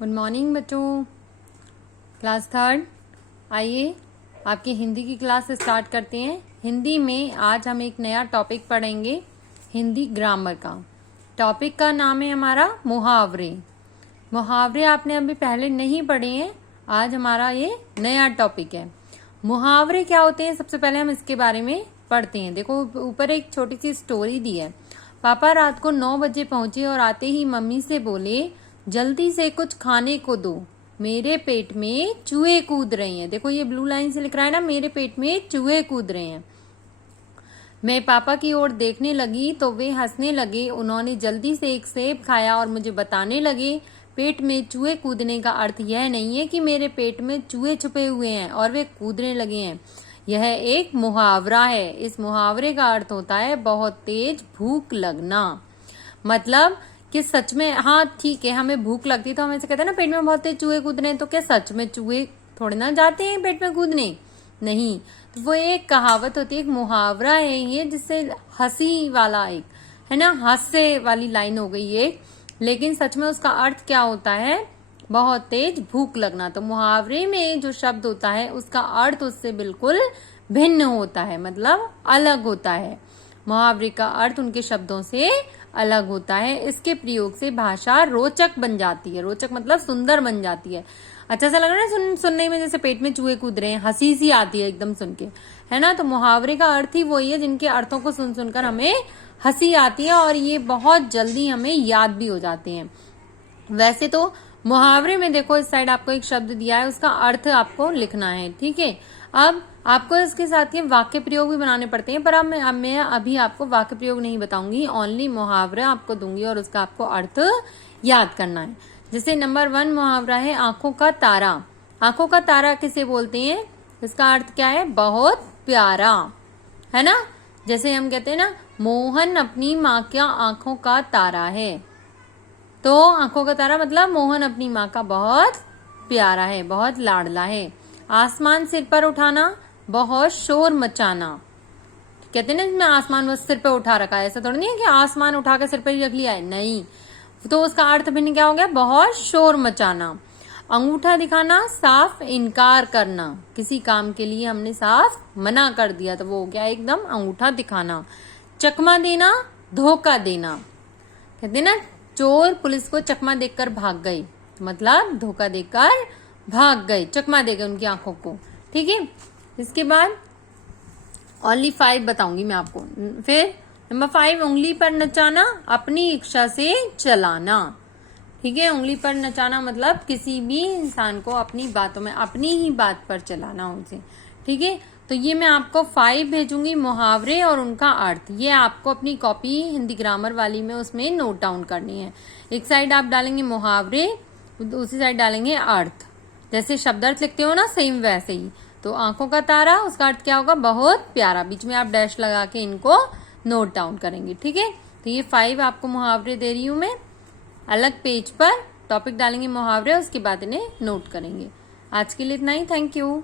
Good morning बच्चों। Class third, आइए आपकी हिंदी की क्लास स्टार्ट करते हैं। हिंदी में आज हम एक नया टॉपिक पढ़ेंगे, हिंदी ग्रामर का। टॉपिक का नाम है हमारा मुहावरे। मुहावरे आपने अभी पहले नहीं पढ़े हैं, आज हमारा ये नया टॉपिक है। मुहावरे क्या होते हैं, सबसे पहले हम इसके बारे में पढ़ते हैं। देखो ऊपर एक छोटी सी स्टोरी दी है। पापा रात को 9 बजे पहुंचे और आते ही मम्मी से बोले, जल्दी से कुछ खाने को दो, मेरे पेट में चूहे कूद रहे हैं। देखो ये ब्लू लाइन से लिख रहा है ना, मेरे पेट में चूहे कूद रहे हैं। मैं पापा की ओर देखने लगी तो वे हंसने लगे। उन्होंने जल्दी से एक सेब खाया और मुझे बताने लगे, पेट में चूहे कूदने का अर्थ यह नहीं है कि मेरे पेट में चूहे छुपे हुए हैं और वे कूदने लगे हैं। यह एक मुहावरा है। इस मुहावरे का अर्थ होता है बहुत तेज भूख लगना। मतलब कि सच में, हाँ ठीक है, हमें भूख लगती तो हम ऐसे कहते हैं ना, पेट में बहुत तेज चूहे कूद रहे हैं, तो क्या सच में चूहे थोड़े ना जाते हैं पेट में कूदने? नहीं। तो वो एक कहावत होती है, एक मुहावरा है ये, जिससे हंसी वाला एक है ना, हास्य वाली लाइन हो गई ये, लेकिन सच में उसका अर्थ क्या होता है? बहुत तेज भूख लगना। तो मुहावरे में जो शब्द होता है उसका अर्थ उससे बिल्कुल भिन्न होता है, मतलब अलग होता है। मुहावरे का अर्थ उनके शब्दों से अलग होता है। इसके प्रयोग से भाषा रोचक बन जाती है। रोचक मतलब सुंदर बन जाती है। अच्छा सा लग रहा है सुनने में, जैसे पेट में चूहे कूद रहे हैं, हंसी सी आती है एकदम सुन के, है ना। तो मुहावरे का अर्थ ही वही है जिनके अर्थों को सुन सुनकर हमें हंसी आती है और ये बहुत जल्दी हमें याद भी हो जाते हैं। वैसे तो मुहावरे में देखो इस साइड आपको एक शब्द दिया है, उसका अर्थ आपको लिखना है, ठीक है। अब आपको इसके साथ ये वाक्य प्रयोग भी बनाने पड़ते हैं, पर अब मैं अभी आपको वाक्य प्रयोग नहीं बताऊंगी, ओनली मुहावरा आपको दूंगी और उसका आपको अर्थ याद करना है। जैसे नंबर 1 मुहावरा है आंखों का तारा। आंखों का तारा किसे बोलते हैं? इसका अर्थ क्या है? बहुत प्यारा, है ना। जैसे हम कहते हैं ना, मोहन अपनी माँ क्या आंखों का तारा है। तो आंखों का तारा मतलब मोहन अपनी माँ का बहुत प्यारा है, बहुत लाडला है। आसमान सिर पर उठाना, बहुत शोर मचाना। कहते हैं ना, आसमान बस सिर पर उठा रखा है, ऐसा थोड़ा नहीं है कि आसमान उठा कर सिर पर ही रख लिया है, नहीं। तो उसका अर्थ भिन्न क्या हो गया? बहुत शोर मचाना। अंगूठा दिखाना, साफ इनकार करना। किसी काम के लिए हमने साफ मना कर दिया तो वो हो गया एकदम अंगूठा दिखाना। चकमा देना, धोखा देना। कहते ना, चोर पुलिस को चकमा देकर भाग गए, मतलब धोखा देकर भाग गए, चकमा दे गए उनकी आंखों को, ठीक है। इसके बाद ओनली 5 बताऊंगी मैं आपको। फिर नंबर 5, उंगली पर नचाना, अपनी इच्छा से चलाना, ठीक है। उंगली पर नचाना मतलब किसी भी इंसान को अपनी बातों में, अपनी ही बात पर चलाना उनसे, ठीक है। तो ये मैं आपको 5 भेजूंगी मुहावरे और उनका अर्थ। ये आपको अपनी कॉपी हिंदी ग्रामर वाली में उसमें नोट डाउन करनी है। एक साइड आप डालेंगे मुहावरे, दूसरी साइड डालेंगे अर्थ। जैसे शब्दार्थ लिखते हो ना, सेम वैसे ही। तो आंखों का तारा, उसका अर्थ क्या होगा? बहुत प्यारा। बीच में आप डैश लगा के इनको नोट डाउन करेंगे, ठीक है। तो ये 5 आपको मुहावरे दे रही हूं मैं। अलग पेज पर टॉपिक डालेंगे मुहावरे, उसके बाद इन्हें नोट करेंगे। आज के लिए इतना ही। Thank you.